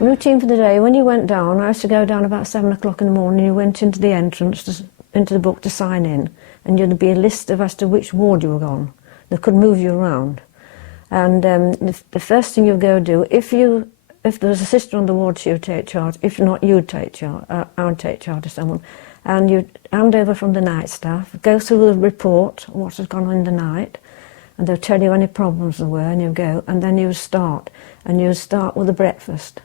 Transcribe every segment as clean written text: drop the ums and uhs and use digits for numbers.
Routine for the day, when you went down, I used to go down about 7 o'clock in the morning. You went into the entrance, into the book to sign in, and there'd be a list of as to which ward you were on. They could move you around. And the first thing you go do, if there was a sister on the ward, she would take charge. If not, you'd take charge. I would take charge of someone. And you'd hand over from the night staff, go through the report, what has gone on in the night, and they'll tell you any problems there were, and you go, and then you start. And you start with a breakfast.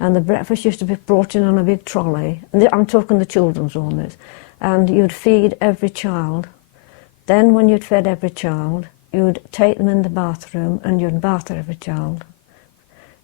And the breakfast used to be brought in on a big trolley. I'm talking the children's on this. And you'd feed every child. Then when you'd fed every child, you'd take them in the bathroom and you'd bath every child.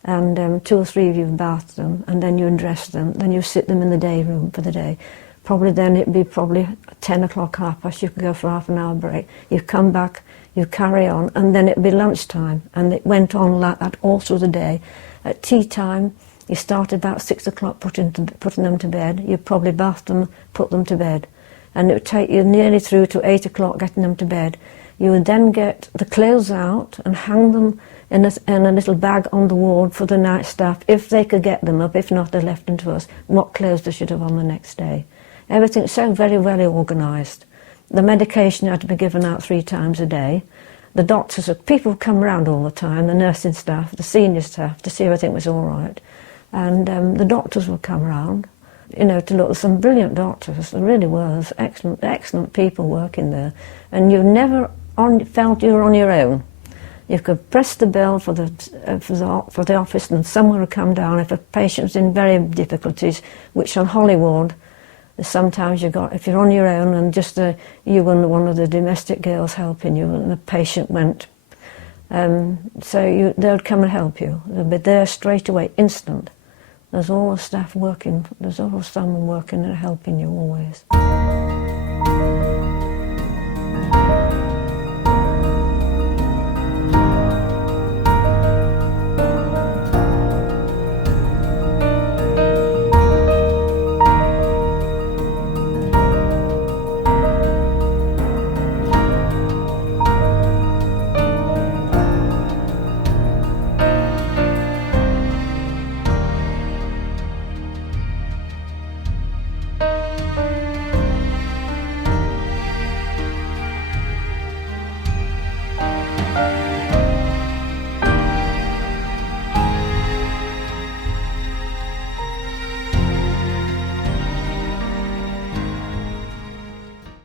And 2 or 3 of you would bath them, and then you'd dress them. Then you sit them in the day room for the day. Probably then it'd be probably 10 o'clock, half past, you could go for half an hour break. You come back, you carry on, and then it'd be lunchtime. And it went on like that all through the day. At tea time, you started about 6 o'clock putting them to bed. You'd probably bath them, put them to bed. And it would take you nearly through to 8 o'clock getting them to bed. You would then get the clothes out and hang them in a little bag on the ward for the night staff, if they could get them up. If not, they left them to us, what clothes they should have on the next day. Everything's so very well organised. The medication had to be given out 3 times a day. The doctors, people would come round all the time, the nursing staff, the senior staff, to see if everything was all right. And the doctors would come round, you know, to look. Some brilliant doctors, there really was, excellent people working there. And you never felt you were on your own. You could press the bell for the office and someone would come down if a patient's in very difficulties, which on Holly ward, sometimes if you're on your own and just you and one of the domestic girls helping you and the patient went, so they'd come and help you. They'd be there straight away, instant. There's always staff working, there's always someone working and helping you always.